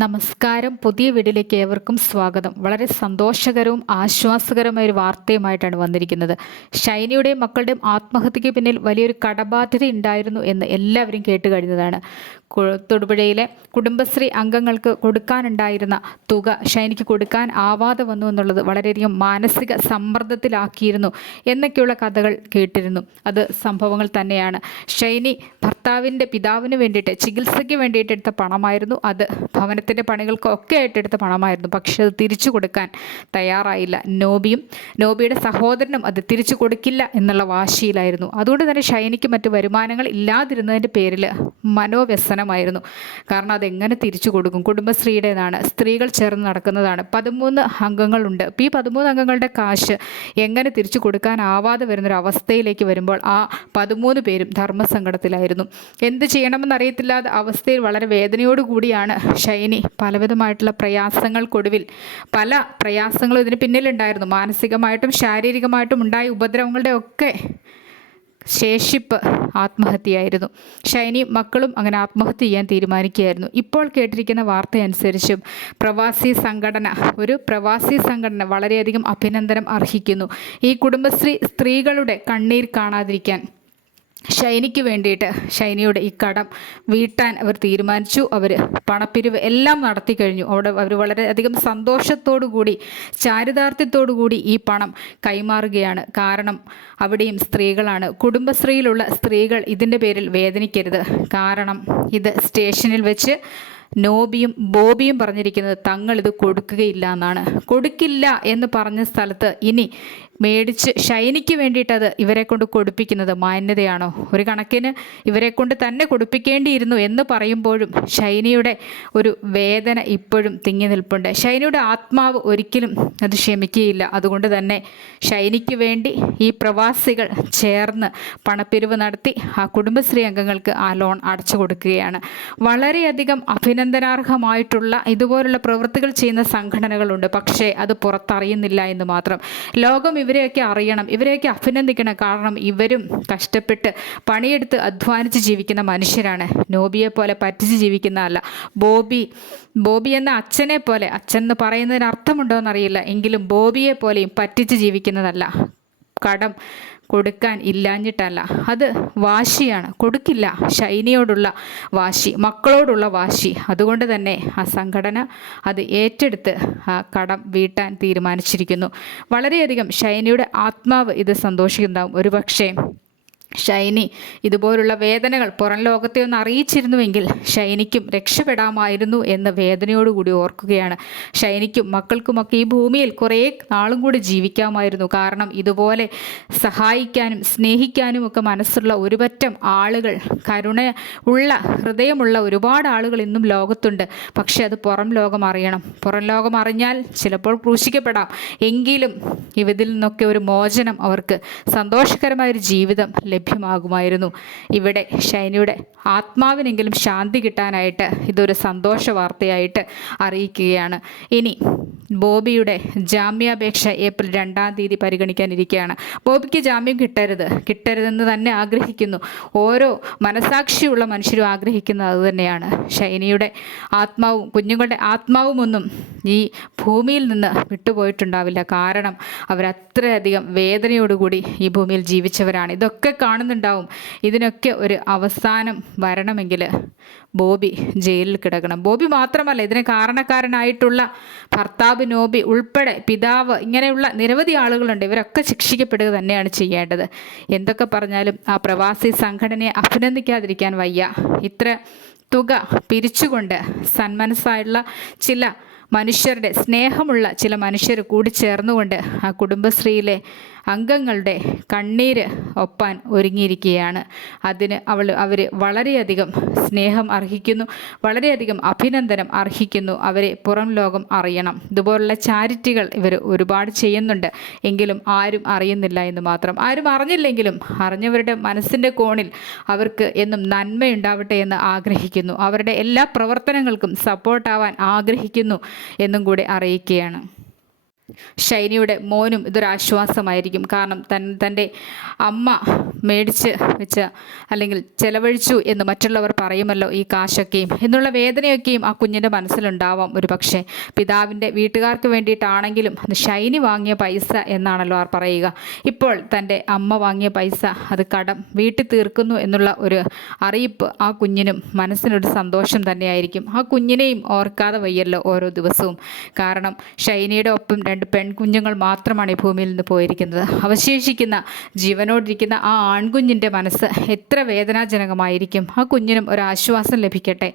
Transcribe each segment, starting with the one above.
നമസ്കാരം. പുതിയ വീഡിയോയിലേക്ക് ഏവർക്കും സ്വാഗതം. വളരെ സന്തോഷകരവും ആശ്വാസകരമായ ഒരു വാർത്തയുമായിട്ടാണ് വന്നിരിക്കുന്നത്. ഷൈനിയുടെയും മക്കളുടെയും ആത്മഹത്യയ്ക്ക് പിന്നിൽ വലിയൊരു കടബാധ്യത ഉണ്ടായിരുന്നു എന്ന് എല്ലാവരും കേട്ട് കഴിഞ്ഞതാണ്. തൊടുപുഴയിലെ കുടുംബശ്രീ അംഗങ്ങൾക്ക് കൊടുക്കാനുണ്ടായിരുന്ന തുക ഷൈനിക്ക് കൊടുക്കാൻ ആവാതെ വന്നു എന്നുള്ളത് വളരെയധികം മാനസിക സമ്മർദ്ദത്തിലാക്കിയിരുന്നു എന്നൊക്കെയുള്ള കഥകൾ കേട്ടിരുന്നു. അത് സംഭവങ്ങൾ തന്നെയാണ്. ഷൈനി ഭർത്താവിൻ്റെ പിതാവിന് വേണ്ടിയിട്ട് ചികിത്സയ്ക്ക് വേണ്ടിയിട്ട് എടുത്ത പണമായിരുന്നു. അത് ഭവനത്തിൻ്റെ പണികൾക്കൊക്കെ ആയിട്ട് എടുത്ത പണമായിരുന്നു. പക്ഷെ അത് തിരിച്ചു കൊടുക്കാൻ തയ്യാറായില്ല. നോബിയുടെ സഹോദരനും അത് തിരിച്ചു കൊടുക്കില്ല എന്നുള്ള വാശിയിലായിരുന്നു. അതുകൊണ്ട് തന്നെ ഷൈനിക്ക് മറ്റു വരുമാനങ്ങൾ ഇല്ലാതിരുന്നതിൻ്റെ പേരിൽ മനോവ്യസനമായിരുന്നു. കാരണം അതെങ്ങനെ തിരിച്ചു കൊടുക്കും? കുടുംബശ്രീയുടേതാണ്, സ്ത്രീകൾ ചേർന്ന് നടക്കുന്നതാണ്, 13 അംഗങ്ങളുണ്ട്. ഈ 13 അംഗങ്ങളുടെ കാശ് എങ്ങനെ തിരിച്ചു കൊടുക്കാനാവാതെ വരുന്നൊരവസ്ഥയിലേക്ക് വരുമ്പോൾ ആ 13 പേരും ധർമ്മസങ്കടത്തിലായിരുന്നു. എന്ത് ചെയ്യണമെന്നറിയത്തില്ലാത്ത അവസ്ഥയിൽ വളരെ വേദനയോടുകൂടിയാണ് ഷൈനി പലവിധമായിട്ടുള്ള പ്രയാസങ്ങൾക്കൊടുവിൽ പല പ്രയാസങ്ങളും ഇതിന് പിന്നിലുണ്ടായിരുന്നു. മാനസികമായിട്ടും ശാരീരികമായിട്ടും ഉണ്ടായ ഉപദ്രവങ്ങളുടെ ഒക്കെ ശേഷിപ്പ് ആത്മഹത്യയായിരുന്നു. ഷൈനി മക്കളും അങ്ങനെ ആത്മഹത്യ ചെയ്യാൻ തീരുമാനിക്കുകയായിരുന്നു. ഇപ്പോൾ കേട്ടിരിക്കുന്ന വാർത്തയനുസരിച്ചും ഒരു പ്രവാസി സംഘടന വളരെയധികം അഭിനന്ദനം അർഹിക്കുന്നു. ഈ കുടുംബശ്രീ സ്ത്രീകളുടെ കണ്ണീർ കാണാതിരിക്കാൻ ഷൈനിക്ക് വേണ്ടിയിട്ട് ഷൈനിയുടെ ഈ കടം വീട്ടാൻ അവർ തീരുമാനിച്ചു. അവർ പണപ്പിരിവ് എല്ലാം നടത്തി കഴിഞ്ഞു. അവർ വളരെയധികം സന്തോഷത്തോടു കൂടി ചാരിതാർത്ഥ്യത്തോടു കൂടി ഈ പണം കൈമാറുകയാണ്. കാരണം അവിടെയും സ്ത്രീകളാണ്. കുടുംബശ്രീയിലുള്ള സ്ത്രീകൾ ഇതിൻ്റെ പേരിൽ വേദനിക്കരുത്. കാരണം ഇത് സ്റ്റേഷനിൽ വെച്ച് നോബിയും ബോബിയും പറഞ്ഞിരിക്കുന്നത് തങ്ങളിത് കൊടുക്കുകയില്ല എന്നാണ്. കൊടുക്കില്ല എന്ന് പറഞ്ഞ സ്ഥലത്ത് ഇനി മേടിച്ച് ഷൈനിക്ക് വേണ്ടിയിട്ടത് ഇവരെ കൊണ്ട് കൊടുപ്പിക്കുന്നത് മാന്യതയാണോ? ഒരു കണക്കിന് ഇവരെ കൊണ്ട് തന്നെ കൊടുപ്പിക്കേണ്ടിയിരുന്നു എന്ന് പറയുമ്പോഴും ഷൈനിയുടെ ഒരു വേദന ഇപ്പോഴും തിങ്ങി നിൽപ്പുണ്ട്. ഷൈനിയുടെ ആത്മാവ് ഒരിക്കലും അത് ക്ഷമിക്കുകയില്ല. അതുകൊണ്ട് തന്നെ ഷൈനിക്ക് വേണ്ടി ഈ പ്രവാസികൾ ചേർന്ന് പണപ്പിരിവ് നടത്തി ആ കുടുംബശ്രീ അംഗങ്ങൾക്ക് ആ ലോൺ അടച്ചു കൊടുക്കുകയാണ്. വളരെയധികം അഭിനന്ദനാർഹമായിട്ടുള്ള ഇതുപോലുള്ള പ്രവൃത്തികൾ ചെയ്യുന്ന സംഘടനകളുണ്ട്. പക്ഷേ അത് പുറത്തറിയുന്നില്ല എന്ന് മാത്രം. ലോകം ഇവരെയൊക്കെ അറിയണം, ഇവരെയൊക്കെ അഭിനന്ദിക്കണം. കാരണം ഇവരും കഷ്ടപ്പെട്ട് പണിയെടുത്ത് അധ്വാനിച്ച് ജീവിക്കുന്ന മനുഷ്യരാണ്. നോബിയെ പോലെ പറ്റിച്ച് ജീവിക്കുന്നതല്ല. ബോബി എന്ന അച്ഛനെ പോലെ, അച്ഛൻ എന്ന് പറയുന്നതിന് അർത്ഥമുണ്ടോ എന്നറിയില്ല, എങ്കിലും ബോബിയെ പോലെയും പറ്റിച്ച് ജീവിക്കുന്നതല്ല. കടം കൊടുക്കാൻ ഇല്ലാഞ്ഞിട്ടല്ല, അത് വാശിയാണ്. കൊടുക്കില്ല. ഷൈനിയോടുള്ള വാശി, മക്കളോടുള്ള വാശി. അതുകൊണ്ട് തന്നെ ആ സംഘടന അത് ഏറ്റെടുത്ത് ആ കടം വീട്ടാൻ തീരുമാനിച്ചിരിക്കുന്നു. വളരെയധികം ഷൈനിയുടെ ആത്മാവ് ഇത് സന്തോഷിക്കുന്നുണ്ടാവും. ഒരുപക്ഷേ ഷൈനി ഇതുപോലുള്ള വേദനകൾ പുറം ലോകത്തെ ഒന്ന് അറിയിച്ചിരുന്നുവെങ്കിൽ ഷൈനിക്കും രക്ഷപ്പെടാമായിരുന്നു എന്ന് വേദനയോടുകൂടി ഓർക്കുകയാണ്. ഷൈനിക്കും മക്കൾക്കുമൊക്കെ ഈ ഭൂമിയിൽ കുറേ നാളും കൂടി ജീവിക്കാമായിരുന്നു. കാരണം ഇതുപോലെ സഹായിക്കാനും സ്നേഹിക്കാനും ഒക്കെ മനസ്സുള്ള ഒരുപറ്റം ആളുകൾ, ഹൃദയമുള്ള ഒരുപാട് ആളുകൾ ഇന്നും ലോകത്തുണ്ട്. പക്ഷെ അത് പുറം ലോകം അറിയണം. പുറം ലോകം അറിഞ്ഞാൽ ചിലപ്പോൾ ക്രൂശിക്കപ്പെടാം. എങ്കിലും ഇതിൽ നിന്നൊക്കെ ഒരു മോചനം, അവർക്ക് സന്തോഷകരമായൊരു ജീവിതം ലഭ്യമാകുമായിരുന്നു. ഇവിടെ ഷൈനിയുടെ ആത്മാവിനെങ്കിലും ശാന്തി കിട്ടാനായിട്ട് ഇതൊരു സന്തോഷ വാർത്തയായിട്ട് അറിയിക്കുകയാണ്. ഇനി ബോബിയുടെ ജാമ്യാപേക്ഷ ഏപ്രിൽ 2-ാം തീയതി പരിഗണിക്കാനിരിക്കുകയാണ്. ബോബിക്ക് ജാമ്യം കിട്ടരുതെന്ന് തന്നെ ആഗ്രഹിക്കുന്നു. ഓരോ മനസാക്ഷിയുള്ള മനുഷ്യരും ആഗ്രഹിക്കുന്നത് അതുതന്നെയാണ്. ഷൈനിയുടെ ആത്മാവും കുഞ്ഞുങ്ങളുടെ ആത്മാവും ഒന്നും ഈ ഭൂമിയിൽ നിന്ന് വിട്ടുപോയിട്ടുണ്ടാവില്ല. കാരണം അവരത്രയധികം വേദനയോടുകൂടി ഈ ഭൂമിയിൽ ജീവിച്ചവരാണ്. ഇതൊക്കെ കാണുന്നുണ്ടാവും. ഇതിനൊക്കെ ഒരു അവസാനം വരണമെങ്കിൽ ബോബി ജയിലിൽ കിടക്കണം. ബോബി മാത്രമല്ല, ഇതിന് കാരണക്കാരനായിട്ടുള്ള ഭർത്താവ് നോബി ഉൾപ്പെടെ പിതാവ്, ഇങ്ങനെയുള്ള നിരവധി ആളുകളുണ്ട്. ഇവരൊക്കെ ശിക്ഷിക്കപ്പെടുക തന്നെയാണ് ചെയ്യേണ്ടത്. എന്തൊക്കെ പറഞ്ഞാലും ആ പ്രവാസി സംഘടനയെ അഭിനന്ദിക്കാതിരിക്കാൻ വയ്യ. ഇത്ര തുക പിരിച്ചുകൊണ്ട് സന്മനസ്സായുള്ള ചില മനുഷ്യരുടെ, സ്നേഹമുള്ള ചില മനുഷ്യർ കൂടി ചേർന്നുകൊണ്ട് ആ കുടുംബശ്രീയിലെ അംഗങ്ങളുടെ കണ്ണീര് ഒപ്പാൻ ഒരുങ്ങിയിരിക്കുകയാണ്. അതിന് അവർ വളരെയധികം സ്നേഹം അർഹിക്കുന്നു, വളരെയധികം അഭിനന്ദനം അർഹിക്കുന്നു. അവരെ പുറം ലോകം അറിയണം. ഇതുപോലുള്ള ചാരിറ്റികൾ ഇവർ ഒരുപാട് ചെയ്യുന്നുണ്ട്. എങ്കിലും ആരും അറിയുന്നില്ല എന്ന് മാത്രം. ആരും അറിഞ്ഞില്ലെങ്കിലും അറിഞ്ഞവരുടെ മനസ്സിൻ്റെ കോണിൽ അവർക്ക് എന്നും നന്മയുണ്ടാവട്ടെ എന്ന് ആഗ്രഹിക്കുന്നു. അവരുടെ എല്ലാ പ്രവർത്തനങ്ങൾക്കും സപ്പോർട്ടാവാൻ ആഗ്രഹിക്കുന്നു എന്നും കൂടി അറിയിക്കുകയാണ്. ഷൈനിയുടെ മോനും ഇതൊരാശ്വാസമായിരിക്കും. കാരണം തൻ്റെ അമ്മ മേടിച്ച് വെച്ച അല്ലെങ്കിൽ ചെലവഴിച്ചു എന്ന് മറ്റുള്ളവർ പറയുമല്ലോ ഈ കാശൊക്കെയും എന്നുള്ള വേദനയൊക്കെയും ആ കുഞ്ഞിൻ്റെ മനസ്സിലുണ്ടാവാം. ഒരു പക്ഷേ പിതാവിൻ്റെ വീട്ടുകാർക്ക് വേണ്ടിയിട്ടാണെങ്കിലും അത് ഷൈനി വാങ്ങിയ പൈസ എന്നാണല്ലോ അവർ പറയുക. ഇപ്പോൾ തൻ്റെ അമ്മ വാങ്ങിയ പൈസ അത് കടം വീട്ടിൽ തീർക്കുന്നു എന്നുള്ള ഒരു അറിയിപ്പ് ആ കുഞ്ഞിനും മനസ്സിനൊരു സന്തോഷം തന്നെയായിരിക്കും. ആ കുഞ്ഞിനെയും ഓർക്കാതെ വയ്യല്ലോ ഓരോ ദിവസവും. കാരണം ഷൈനിയുടെ ഒപ്പം 2 പെൺകുഞ്ഞുങ്ങൾ മാത്രമാണ് ഈ ഭൂമിയിൽ നിന്ന് പോയിരിക്കുന്നത്. അവശേഷിക്കുന്ന ജീവനോടിരിക്കുന്ന ആ ആൺകുഞ്ഞിൻ്റെ മനസ്സ് എത്ര വേദനാജനകമായിരിക്കും. ആ കുഞ്ഞിനും ഒരാശ്വാസം ലഭിക്കട്ടെ.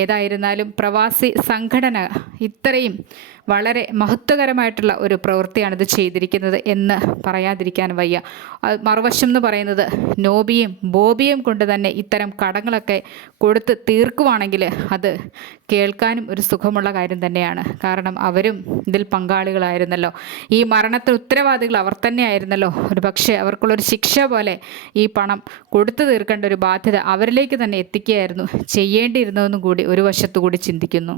ഏതായിരുന്നാലും പ്രവാസി സംഘടന ഇത്രയും വളരെ മഹത്വകരമായിട്ടുള്ള ഒരു പ്രവൃത്തിയാണിത് ചെയ്തിരിക്കുന്നത് എന്ന് പറയാതിരിക്കാൻ വയ്യ. മറുവശം എന്ന് പറയുന്നത് നോബിയും ബോബിയും കൊണ്ട് തന്നെ ഇത്തരം കടങ്ങളൊക്കെ കൊടുത്ത് തീർക്കുവാണെങ്കിൽ അത് കേൾക്കാനും ഒരു സുഖമുള്ള കാര്യം തന്നെയാണ്. കാരണം അവരും ഇതിൽ പങ്കാളികളായിരുന്നല്ലോ. ഈ മരണത്തിന് ഉത്തരവാദികൾ അവർ തന്നെയായിരുന്നല്ലോ. ഒരു പക്ഷേ അവർക്കുള്ളൊരു ശിക്ഷ പോലെ ഈ പണം കൊടുത്തു തീർക്കേണ്ട ഒരു ബാധ്യത അവരിലേക്ക് തന്നെ എത്തിക്കുകയായിരുന്നു ചെയ്യേണ്ടിയിരുന്നതെന്നും കൂടി ഒരു വശത്തു കൂടി ചിന്തിക്കുന്നു.